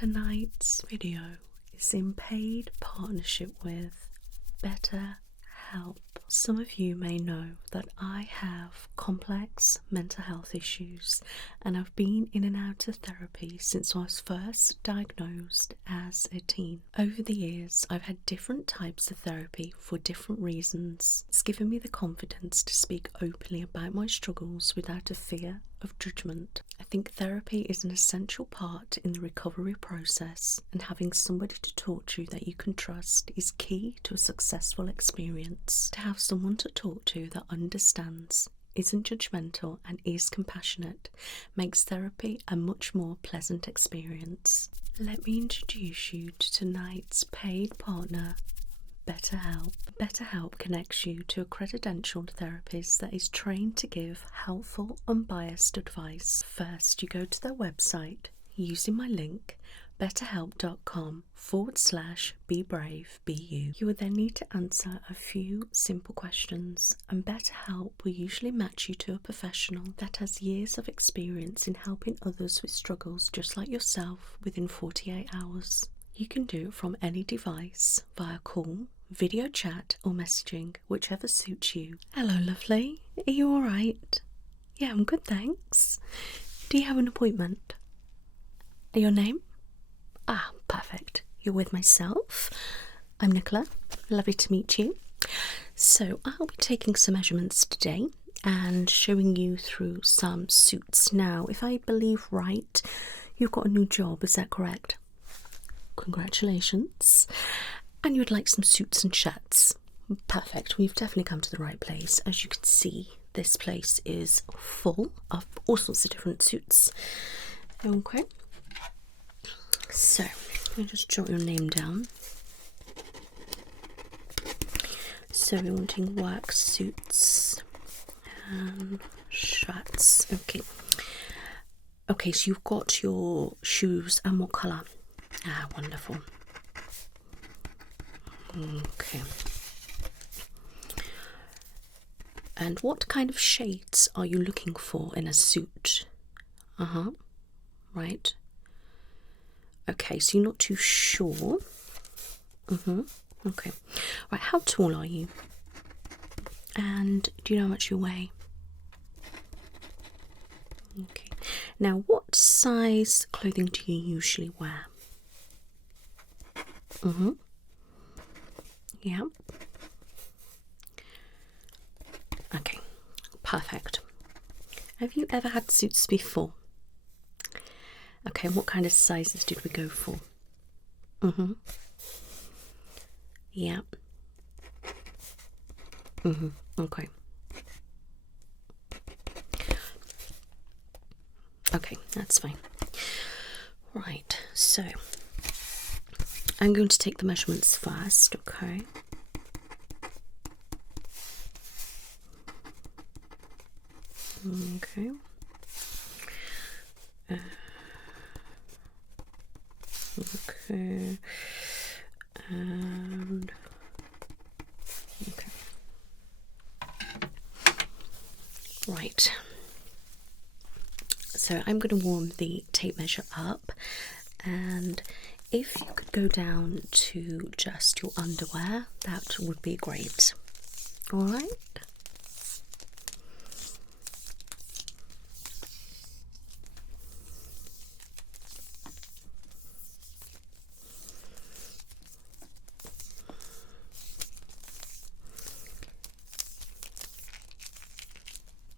Tonight's video is in paid partnership with BetterHelp. Some of you may know that I have complex mental health issues and I've been in and out of therapy since I was first diagnosed as a teen. Over the years, I've had different types of therapy for different reasons. It's given me the confidence to speak openly about my struggles without a fear of judgment. I think therapy is an essential part in the recovery process, and having somebody to talk to that you can trust is key to a successful experience. To have someone to talk to that understands, isn't judgmental and is compassionate makes therapy a much more pleasant experience. Let me introduce you to tonight's paid partner, BetterHelp. BetterHelp connects you to a credentialed therapist that is trained to give helpful, unbiased advice. First, you go to their website using my link, betterhelp.com/bebravebeyou. You will then need to answer a few simple questions, and BetterHelp will usually match you to a professional that has years of experience in helping others with struggles just like yourself within 48 hours. You can do it from any device via call, video chat or messaging, whichever suits you. Hello, lovely. Are you alright? Yeah, I'm good, thanks. Do you have an appointment? Your name? Ah, perfect. You're with myself. I'm Nicola. Lovely to meet you. So I'll be taking some measurements today and showing you through some suits. Now, if I believe right, you've got a new job, is that correct? Congratulations. And you would like some suits and shirts. Perfect. We've definitely come to the right place. As you can see, this place is full of all sorts of different suits. Okay. So, I'll just jot your name down. So we're wanting work suits and shirts. Okay. Okay, so you've got your shoes and what colour? Ah, wonderful. Okay. And what kind of shades are you looking for in a suit? Right. Okay, so you're not too sure. Okay. Right, how tall are you? And do you know how much you weigh? Okay. Now, what size clothing do you usually wear? Yeah. Okay, perfect. Have you ever had suits before? Okay, what kind of sizes did we go for? Yeah. Okay. Okay, that's fine. Right, so I'm going to take the measurements first, okay? Okay. Okay. And okay. Right. So I'm going to warm the tape measure up, and if you could go down to just your underwear, that would be great. All right.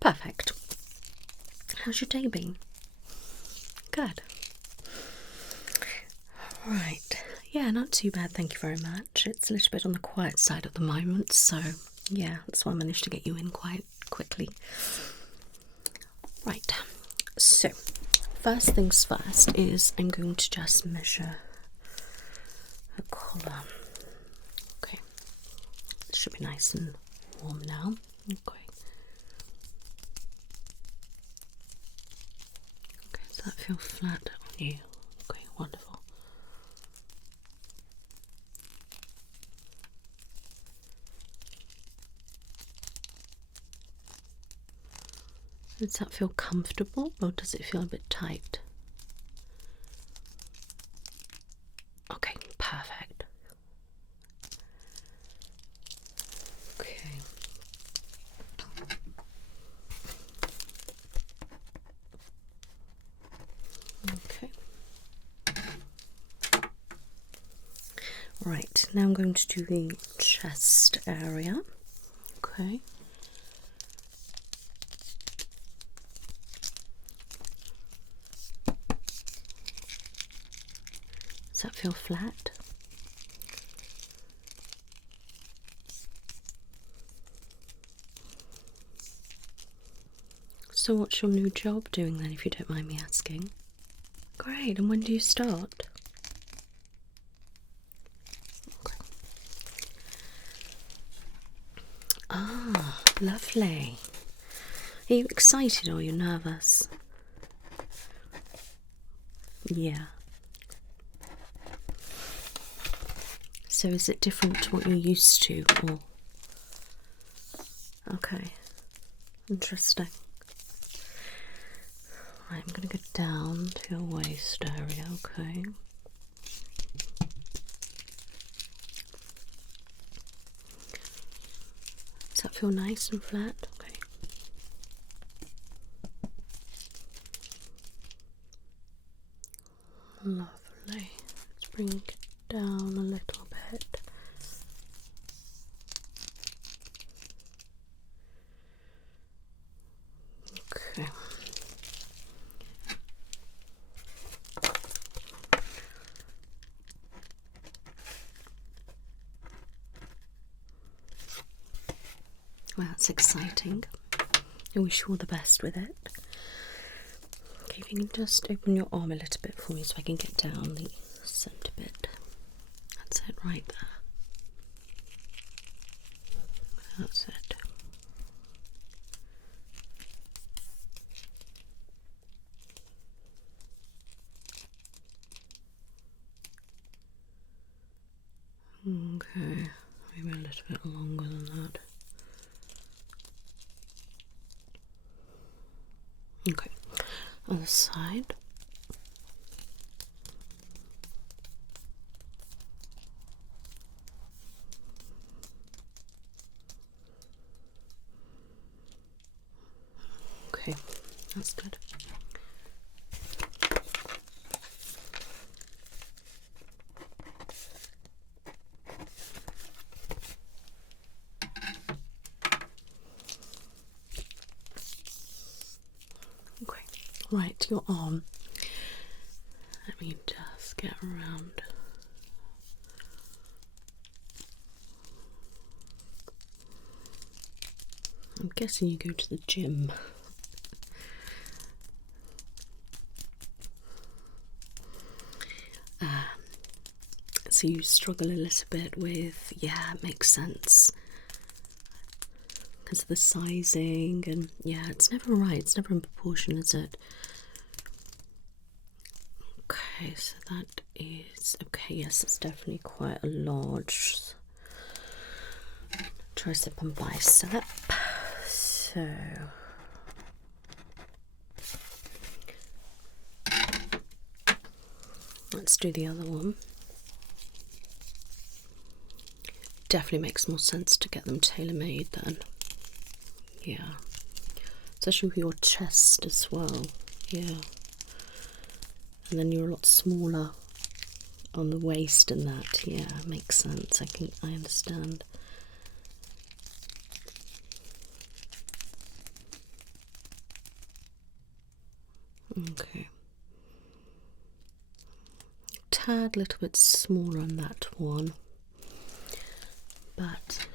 Perfect. How's your day been? Good. Right. Yeah, not too bad, thank you very much. It's a little bit on the quiet side at the moment, so yeah, that's why I managed to get you in quite quickly. Right. So, first things first is I'm going to just measure the collar. Okay. It should be nice and warm now. Okay. Does that feel flat on you? Okay, wonderful. Does that feel comfortable or does it feel a bit tight? Right, now I'm going to do the chest area. Okay. Does that feel flat? So what's your new job doing then, if you don't mind me asking? Great, and when do you start? Okay. Ah, lovely. Are you excited or are you nervous? Yeah. So is it different to what you're used to, or? Okay, interesting. Right, I'm going to go down to your waist area, okay. Does that feel nice and flat? Okay. Lovely. Let's bring it down a little bit. Okay. Well, that's exciting. I wish you all the best with it. Okay, if you can just open your arm a little bit for me so I can get down the centre bit. That's it, right there. That's it. Okay, maybe a little bit longer than that. Okay, other side. Okay, that's good. Okay, right, your arm. Let me just get around. I'm guessing you go to the gym. So you struggle a little bit with, yeah, it makes sense. Because of the sizing, and yeah, it's never right, it's never in proportion, is it? Okay, so that is, okay, yes, it's definitely quite a large tricep and bicep. So let's do the other one. Definitely makes more sense to get them tailor-made then. Yeah, especially with your chest as well. Yeah, and then you're a lot smaller on the waist and that. Yeah, makes sense. I understand. Okay, tad little bit smaller on that one, but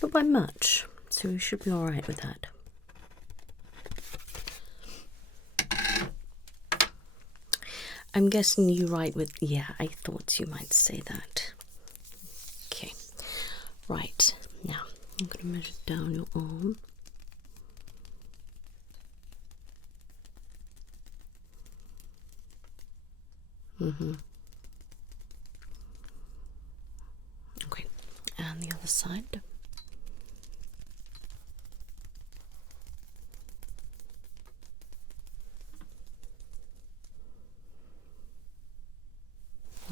not by much, so we should be all right with that. I'm guessing you're right with, yeah, I thought you might say that. Okay, right, now I'm going to measure down your arm. Okay, and the other side.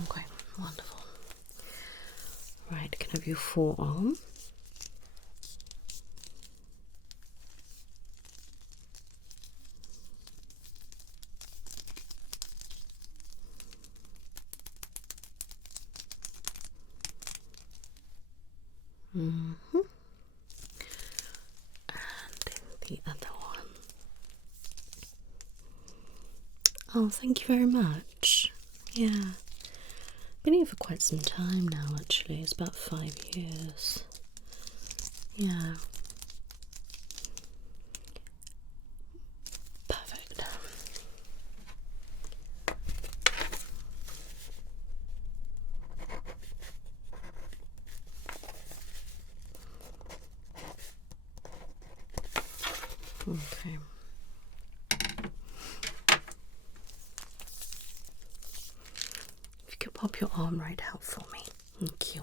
Okay, wonderful. Right, can I have your forearm? Mm-hmm. And the other one. Oh, thank you very much. Yeah. Been here for quite some time now, actually. It's about 5 years. Yeah. Perfect. Okay. If you could pop your arm right out for me. Thank you.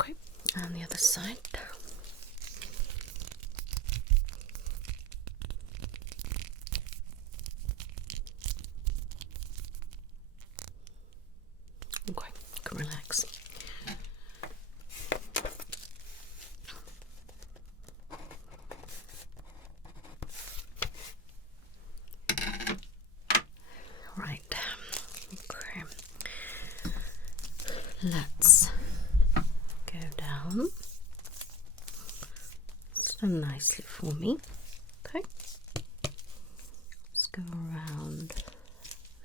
Okay, and the other side. Okay, you can relax. Right, okay. Let's go down. Stand nicely for me. Okay. Let's go around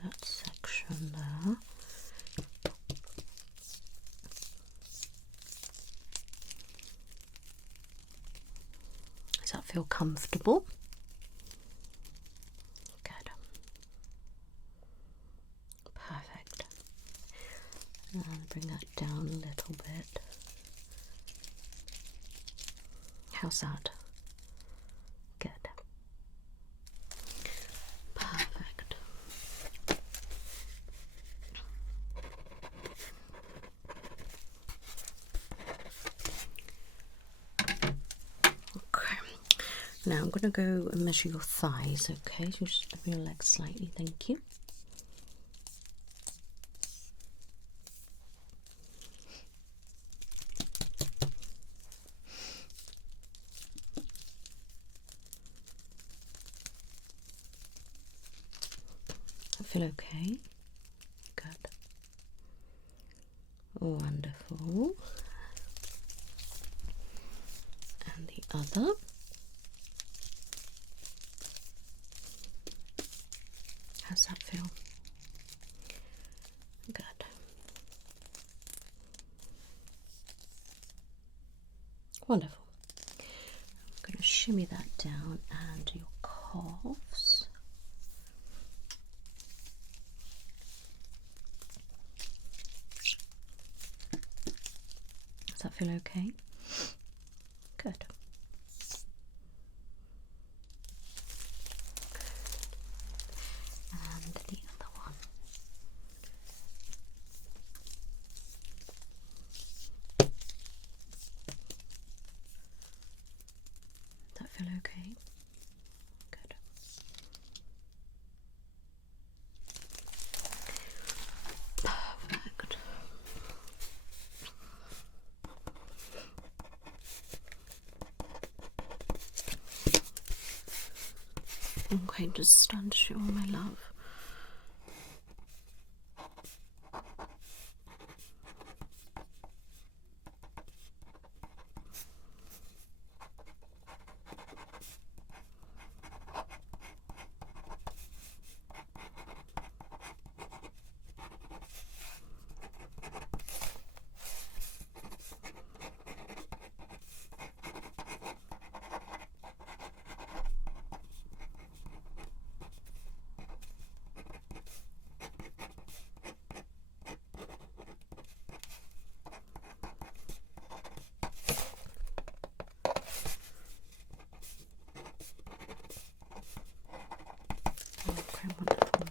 that section there. Does that feel comfortable? Good. Perfect. And bring that down a little bit. How's that? Good. Perfect. Okay. Now I'm going to go and measure your thighs, okay? So just move your legs slightly, thank you. I feel okay. Good. Wonderful. And the other. How's that feel? Good. Wonderful. I'm going to shimmy that down and your calves. Does that feel okay? Good. And the other one. Does that feel okay? Good. Perfect. Okay, just stand still, my love. Okay, wonderful.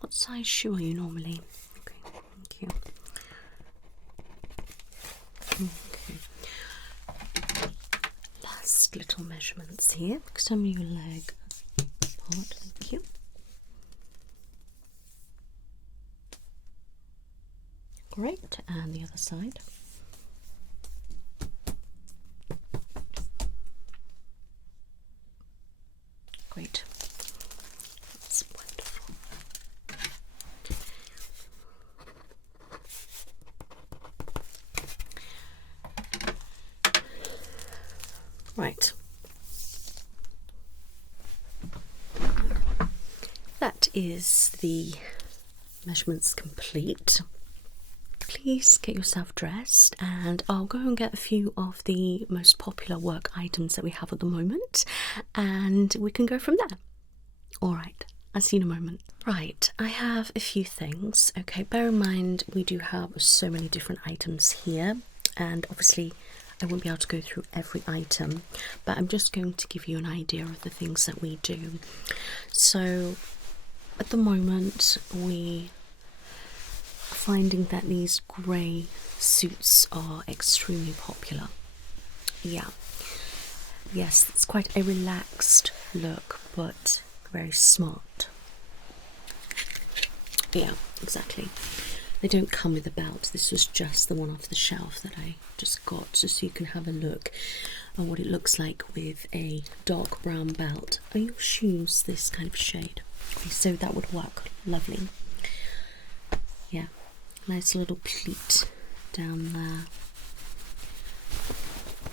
What size shoe are you normally? Okay, thank you. Okay. Last little measurements here. Examine your leg part, thank you. Great, and the other side. right. That's wonderful. Right. That is the measurements complete. Please get yourself dressed and I'll go and get a few of the most popular work items that we have at the moment and we can go from there. Alright, I'll see you in a moment. Right, I have a few things. Okay, bear in mind we do have so many different items here and obviously I won't be able to go through every item, but I'm just going to give you an idea of the things that we do. So at the moment we are finding that these grey suits are extremely popular. Yeah, yes, it's quite a relaxed look but very smart. Yeah, exactly. They don't come with a belt. This was just the one off the shelf that I just got, just so you can have a look at what it looks like with a dark brown belt. Are your shoes this kind of shade? Okay, so that would work lovely. Yeah, nice little pleat down there.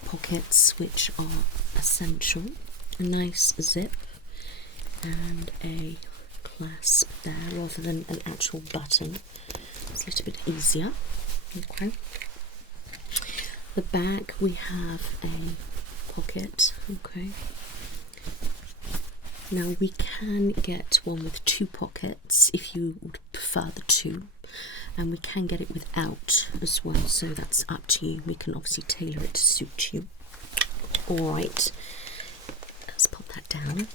Pockets, which are essential. A nice zip and a clasp there rather than an actual button. It's a little bit easier. Okay. The back we have a pocket. Okay. Now we can get one with two pockets if you would prefer the two, and we can get it without as well, so that's up to you. We can obviously tailor it to suit you. Alright, let's pop that down.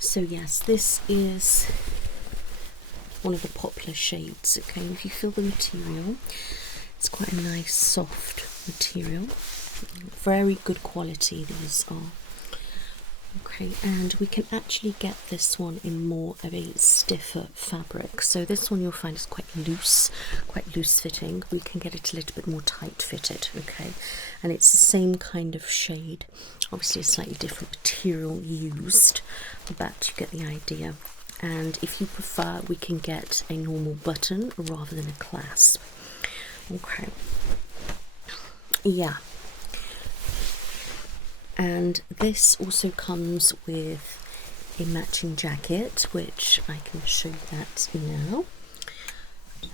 So yes, this is one of the popular shades. Okay, if you feel the material, it's quite a nice soft material, very good quality these are. Okay, and we can actually get this one in more of a stiffer fabric. So this one you'll find is quite loose fitting. We can get it a little bit more tight fitted, okay? And it's the same kind of shade, obviously a slightly different material used, but you get the idea. And if you prefer, we can get a normal button rather than a clasp. Okay. Yeah. And this also comes with a matching jacket, which I can show you that now.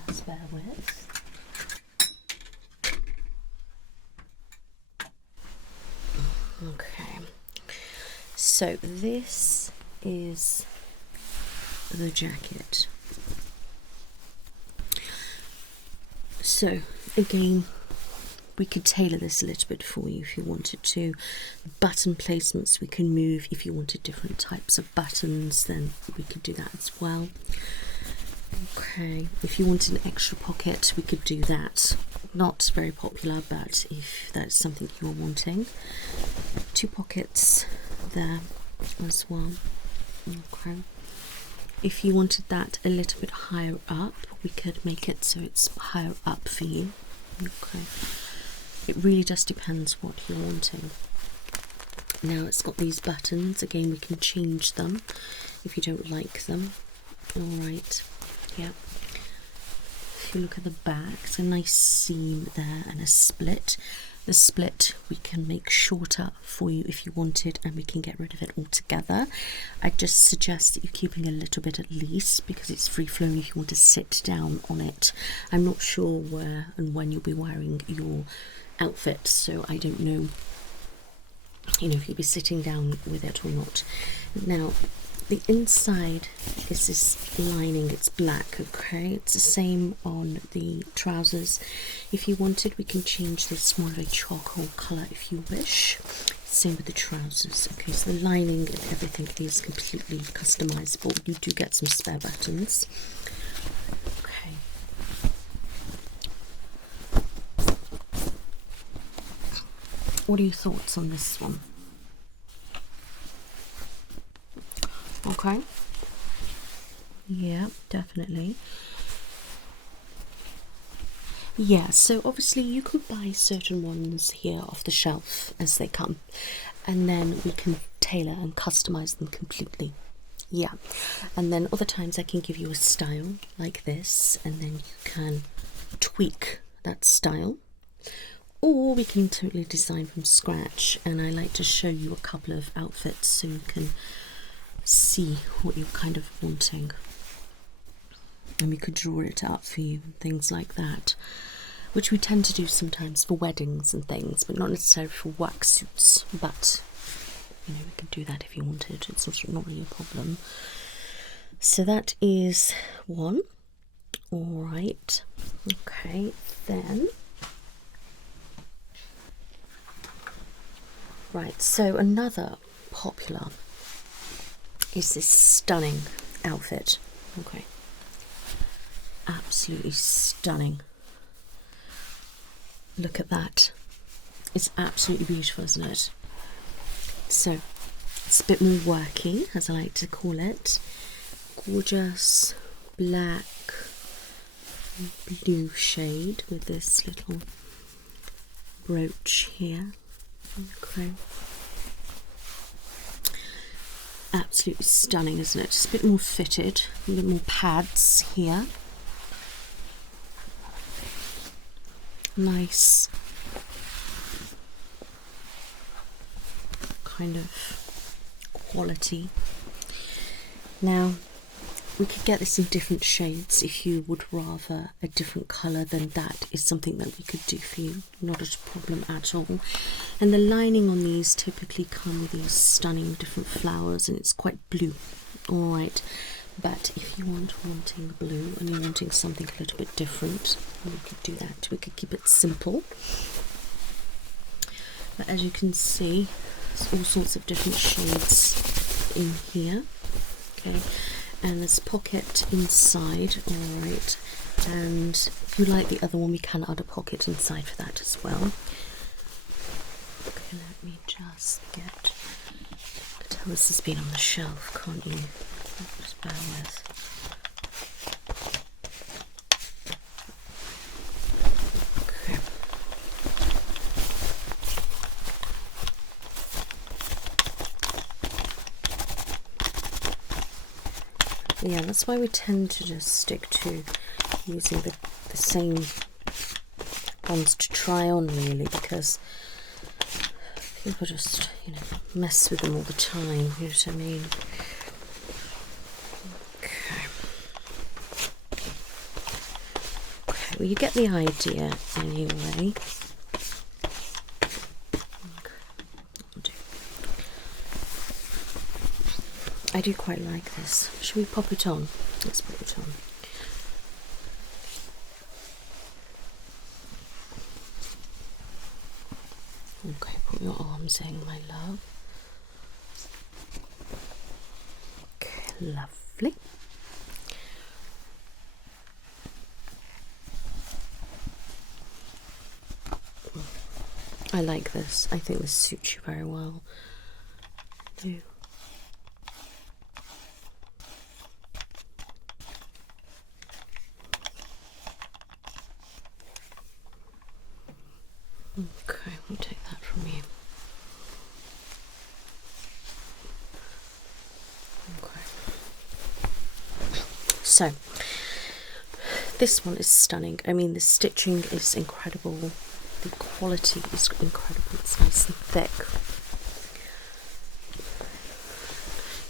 Just bear with. Okay. So this is the jacket. So again, we could tailor this a little bit for you if you wanted to. Button placements we can move. If you wanted different types of buttons, then we could do that as well. Okay, if you wanted an extra pocket, we could do that. Not very popular, but if that's something you're wanting. Two pockets there as well. Okay. If you wanted that a little bit higher up, we could make it so it's higher up for you. Okay. It really just depends what you're wanting. Now it's got these buttons. Again, we can change them if you don't like them. Alright, yeah. If you look at the back, it's a nice seam there and a split. The split we can make shorter for you if you wanted, and we can get rid of it altogether. I just suggest that you're keeping a little bit at least, because it's free flowing if you want to sit down on it. I'm not sure where and when you'll be wearing your outfit, so I don't know, you know, if you'll be sitting down with it or not. Now the inside is this lining, it's black, okay? It's the same on the trousers. If you wanted, we can change this more of a charcoal colour if you wish. Same with the trousers. Okay, so the lining and everything is completely customizable. You do get some spare buttons. Okay. What are your thoughts on this one? Okay. Yeah, definitely. Yeah, so obviously you can buy certain ones here off the shelf as they come, and then we can tailor and customize them completely. Yeah, and then other times I can give you a style like this, and then you can tweak that style, or we can totally design from scratch. And I like to show you a couple of outfits so you can see what you're kind of wanting, and we could draw it up for you and things like that, which we tend to do sometimes for weddings and things, but not necessarily for work suits. But you know, we can do that if you wanted. It's not really a problem. So that is one. All right. Okay, then. Right, so another popular is this stunning outfit. Okay. Absolutely stunning. Look at that. It's absolutely beautiful, isn't it? So it's a bit more worky, as I like to call it. Gorgeous black blue shade with this little brooch here. Okay. Absolutely stunning, isn't it? Just a bit more fitted, a bit more pads here. Nice kind of quality. Now we could get this in different shades if you would rather a different colour, then that is something that we could do for you, not a problem at all. And the lining on these typically come with these stunning different flowers, and it's quite blue. Alright, but if you wanting blue and you're wanting something a little bit different, we could do that. We could keep it simple, but as you can see, there's all sorts of different shades in here. Okay, and there's pocket inside. All right, and if you like the other one, we can add a pocket inside for that as well. Okay, let me just get, you can tell this has been on the shelf, can't you? Just bear with. Yeah, that's why we tend to just stick to using the same ones to try on, really, because people just, you know, mess with them all the time, you know what I mean? Okay. Okay, well, you get the idea anyway. I do quite like this. Should we pop it on? Let's pop it on. Okay, put your arms in, my love. Okay, lovely. I like this. I think this suits you very well. I do. Okay, we'll take that from you. Okay. So, this one is stunning. I mean, the stitching is incredible. The quality is incredible. It's nice and thick.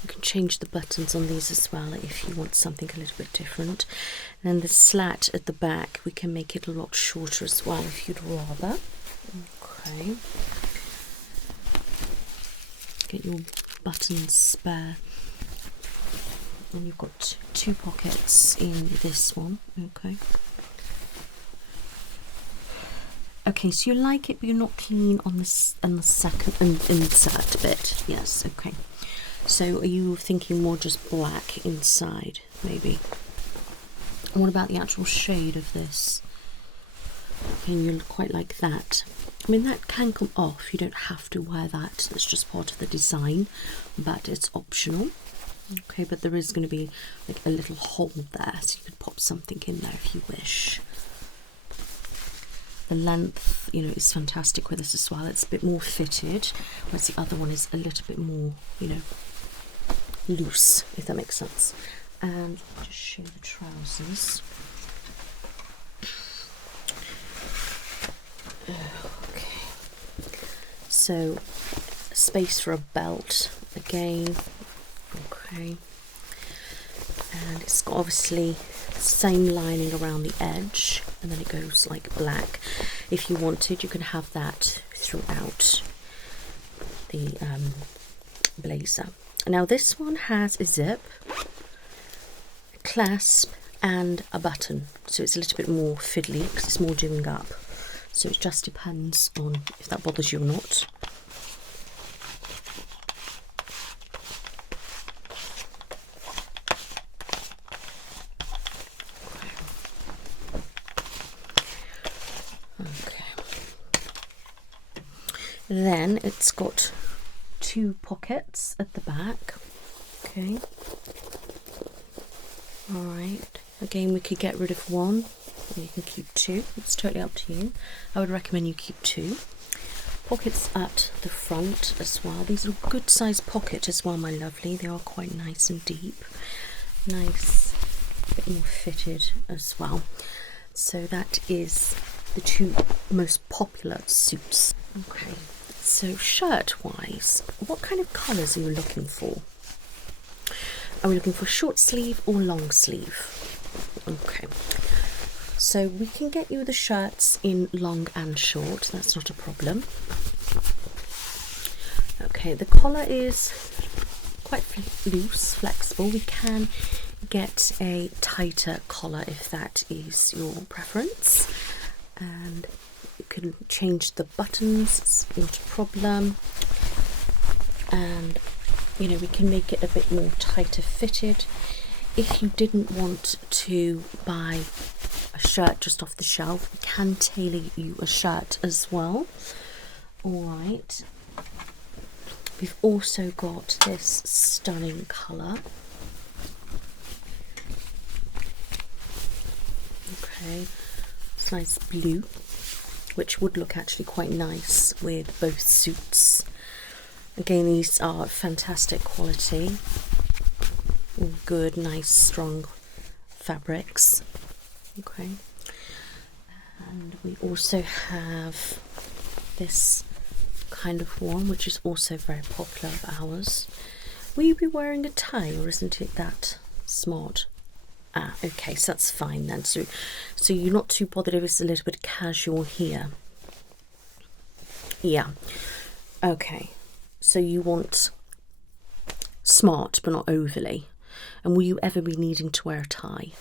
You can change the buttons on these as well if you want something a little bit different. And then the slat at the back, we can make it a lot shorter as well if you'd rather. Okay. Get your buttons spare. And you've got two pockets in this one. Okay. Okay, so you like it, but you're not keen on this and the second and insert bit. Yes, okay. So are you thinking more just black inside, maybe? And what about the actual shade of this? Okay, you quite like that. I mean, that can come off. You don't have to wear that. It's just part of the design, but it's optional. Okay, but there is going to be like a little hole there, so you could pop something in there if you wish. The length, you know, is fantastic with this as well. It's a bit more fitted, whereas the other one is a little bit more, you know, loose, if that makes sense. And I'll just show the trousers. Okay, so space for a belt again. Okay, and it's got obviously the same lining around the edge, and then it goes like black. If you wanted, you can have that throughout the blazer. Now this one has a zip, a clasp and a button, so it's a little bit more fiddly because it's more doing up. So it just depends on if that bothers you or not. Then it's got 2 pockets at the back. Okay. Alright. Again, we could get rid of one, or you can keep 2. It's totally up to you. I would recommend you keep 2. Pockets at the front as well. These are a good sized pocket as well, my lovely. They are quite nice and deep. Nice, a bit more fitted as well. So that is the 2 most popular suits. Okay. So shirt-wise, what kind of colours are you looking for? Are we looking for short sleeve or long sleeve? Okay, so we can get you the shirts in long and short, that's not a problem. Okay, the collar is quite loose, flexible. We can get a tighter collar if that is your preference. And you can change the buttons, it's not a problem. And you know, we can make it a bit more tighter fitted. If you didn't want to buy a shirt just off the shelf, we can tailor you a shirt as well. Alright. We've also got this stunning colour. Okay, it's nice blue, which would look actually quite nice with both suits. Again, these are fantastic quality, good, nice, strong fabrics. Okay, and we also have this kind of one, which is also very popular of ours. Will you be wearing a tie, or isn't it that smart? Ah, okay, so that's fine then. So you're not too bothered if it's a little bit casual here. Yeah. Okay. So you want smart, but not overly. And will you ever be needing to wear a tie?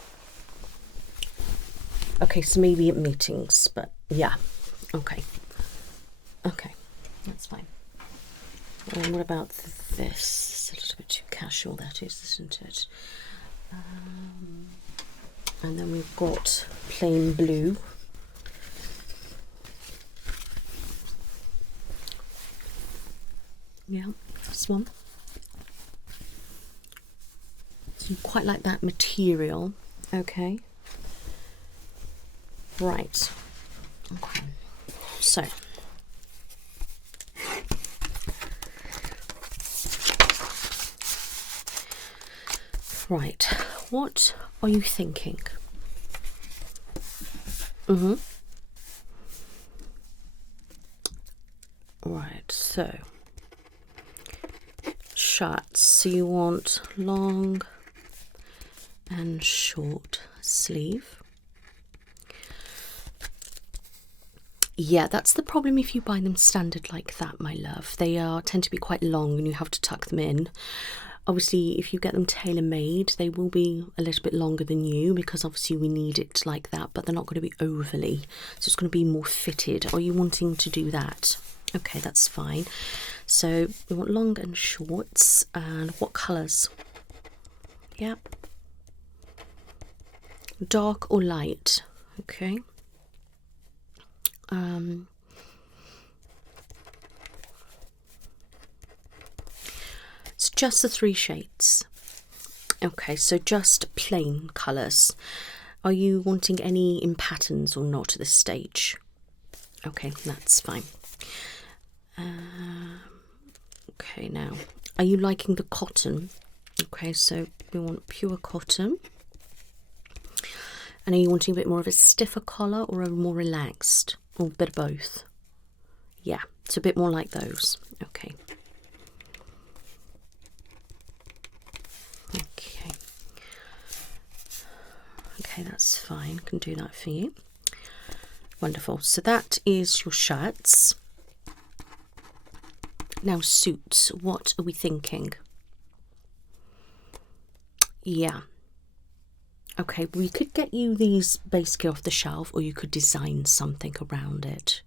Okay, so maybe at meetings, but yeah. Okay. Okay, that's fine. And what about this? It's a little bit too casual, that is, isn't it? And then we've got plain blue. Yeah, this one. So you quite like that material. Okay. Right. Okay. So. Right. What are you thinking? Right, so shirts. So you want long and short sleeve. Yeah, that's the problem if you buy them standard like that, my love. They tend to be quite long and you have to tuck them in. Obviously, if you get them tailor-made, they will be a little bit longer than you, because obviously we need it like that, but they're not going to be overly. So it's going to be more fitted. Are you wanting to do that? Okay, that's fine. So we want long and shorts. And what colours? Yep. Dark or light? Okay. It's just the 3 shades. Okay, so just plain colours. Are you wanting any in patterns or not at this stage? Okay, that's fine. Okay, now, are you liking the cotton? Okay, so we want pure cotton. And are you wanting a bit more of a stiffer collar or a more relaxed? Or a bit of both? Yeah, it's a bit more like those. Okay. Okay. Okay, that's fine. Can do that for you. Wonderful. So that is your shirts. Now suits, what are we thinking? Yeah. Okay, we could get you these basically off the shelf, or you could design something around it.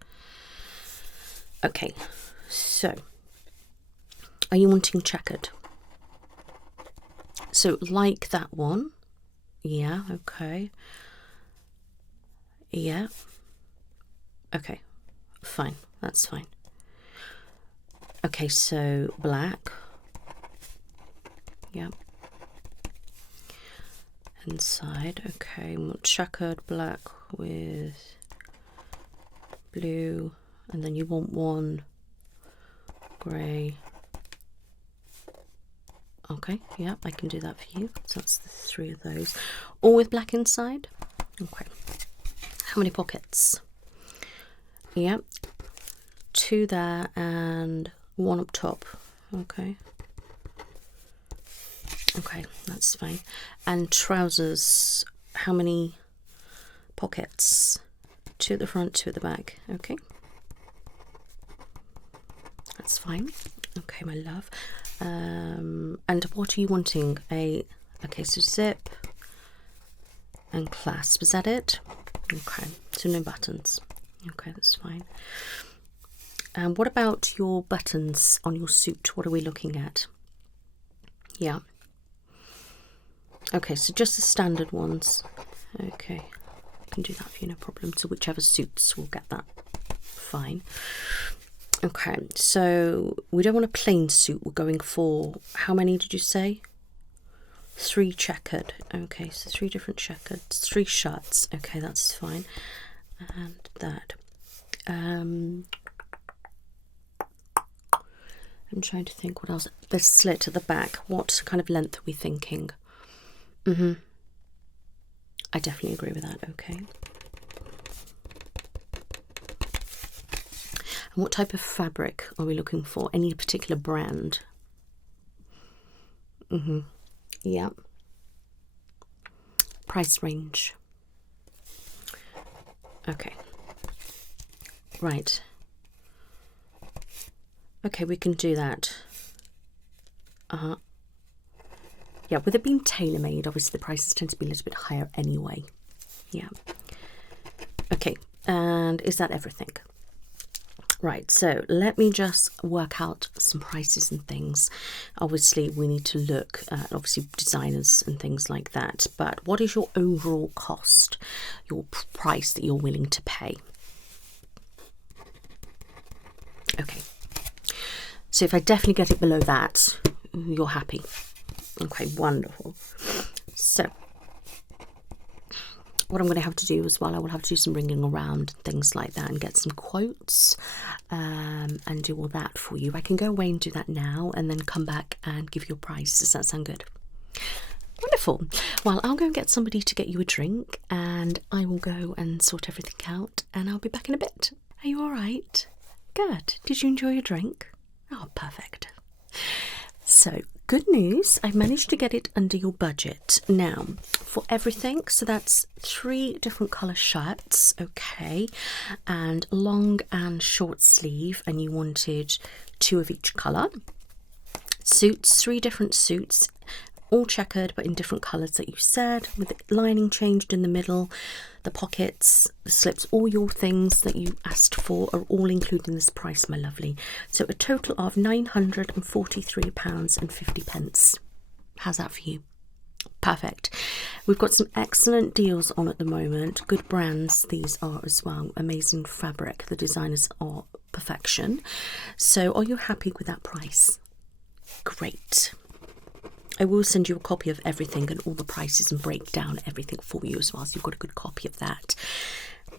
Okay, so are you wanting checkered? So like that one. Yeah, okay. Yeah. Okay, fine, that's fine. Okay, so black. Yeah. Inside, okay, checkered black with blue, and then you want one grey. Okay, yeah, I can do that for you. So that's the 3 of those. All with black inside? Okay. How many pockets? Yeah. 2 there and 1 up top. Okay. Okay, that's fine. And trousers, how many pockets? 2 at the front, 2 at the back. Okay. That's fine. Okay, my love. And what are you wanting? Okay, so zip and clasp. Is that it? Okay, so no buttons. Okay, that's fine. And what about your buttons on your suit? What are we looking at? Yeah. Okay, so just the standard ones. Okay, I can do that for you, no problem. So whichever suits, we'll get that. Fine. Okay, so we don't want a plain suit. We're going for, how many did you say? 3 checkered. Okay, so 3 different checkered. 3 shirts. Okay, that's fine. And that. I'm trying to think what else. The slit at the back. What kind of length are we thinking? I definitely agree with that. Okay. And what type of fabric are we looking for? Any particular brand? Yeah. Price range. Okay. Right. Okay, we can do that. Yeah, with it being tailor-made, obviously the prices tend to be a little bit higher anyway. Yeah. Okay, and is that everything? Right, so let me just work out some prices and things. Obviously, we need to look at, obviously, designers and things like that. But what is your overall cost, your price that you're willing to pay? Okay. So if I definitely get it below that, you're happy. Okay, wonderful. So what I'm going to have to do as well, I will have to do some ringing around and things like that and get some quotes and do all that for you. I can go away and do that now and then come back and give you a price. Does that sound good? Wonderful. Well, I'll go and get somebody to get you a drink and I will go and sort everything out and I'll be back in a bit. Are you all right? Good. Did you enjoy your drink? Oh, perfect. So, good news, I've managed to get it under your budget. Now, for everything, so that's 3 different colour shirts, okay, and long and short sleeve, and you wanted 2 of each colour. Suits, 3 different suits, all checkered but in different colours that you said, with the lining changed in the middle, the pockets, the slips, all your things that you asked for are all included in this price, my lovely. So a total of £943.50. How's that for you? Perfect. We've got some excellent deals on at the moment. Good brands these are as well. Amazing fabric. The designers are perfection. So are you happy with that price? Great. I will send you a copy of everything and all the prices and break down everything for you as well, so you've got a good copy of that.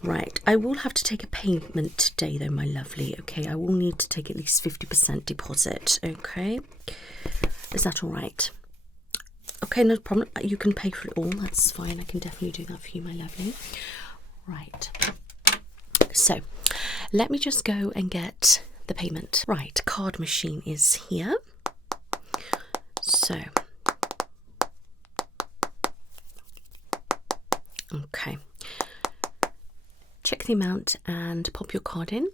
Right, I will have to take a payment today though, my lovely. Okay, I will need to take at least 50% deposit. Okay, is that all right? Okay, no problem. You can pay for it all. That's fine. I can definitely do that for you, my lovely. Right. So, let me just go and get the payment. Right, card machine is here. So, okay. Check the amount and pop your card in.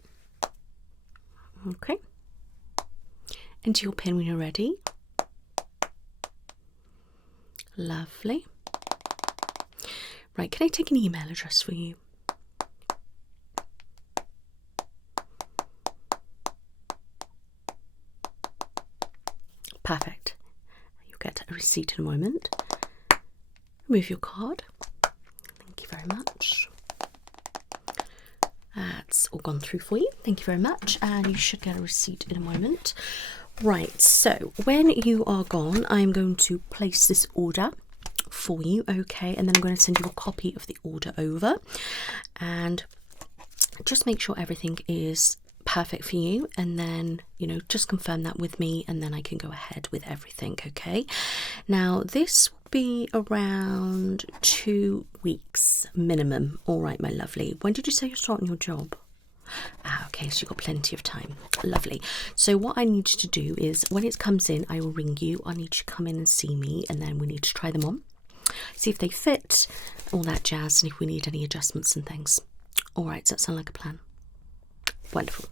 Okay. Enter your PIN when you're ready. Lovely. Right, can I take an email address for you? Perfect. You'll get a receipt in a moment. Remove your card. Thank you very much. That's all gone through for you. Thank you very much. And you should get a receipt in a moment. Right, so when you are gone, I'm going to place this order for you, okay? And then I'm going to send you a copy of the order over. And just make sure everything is perfect for you, and then, you know, just confirm that with me, and then I can go ahead with everything, okay? Now, this will be around 2 weeks minimum. All right, my lovely. When did you say you're starting your job? Ah, okay, so you've got plenty of time. Lovely. So what I need you to do is, when it comes in, I will ring you. I need you to come in and see me, and then we need to try them on, see if they fit, all that jazz, and if we need any adjustments and things. All right, does that sound like a plan? Wonderful.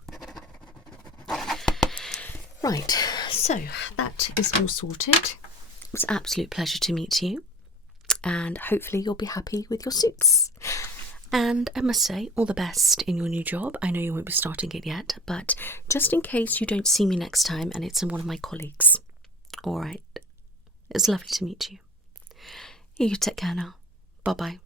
Right, so that is all sorted. It was an absolute pleasure to meet you, and hopefully you'll be happy with your suits. And I must say, all the best in your new job. I know you won't be starting it yet, but just in case you don't see me next time and it's one of my colleagues. All right. It was lovely to meet you. You take care now. Bye-bye.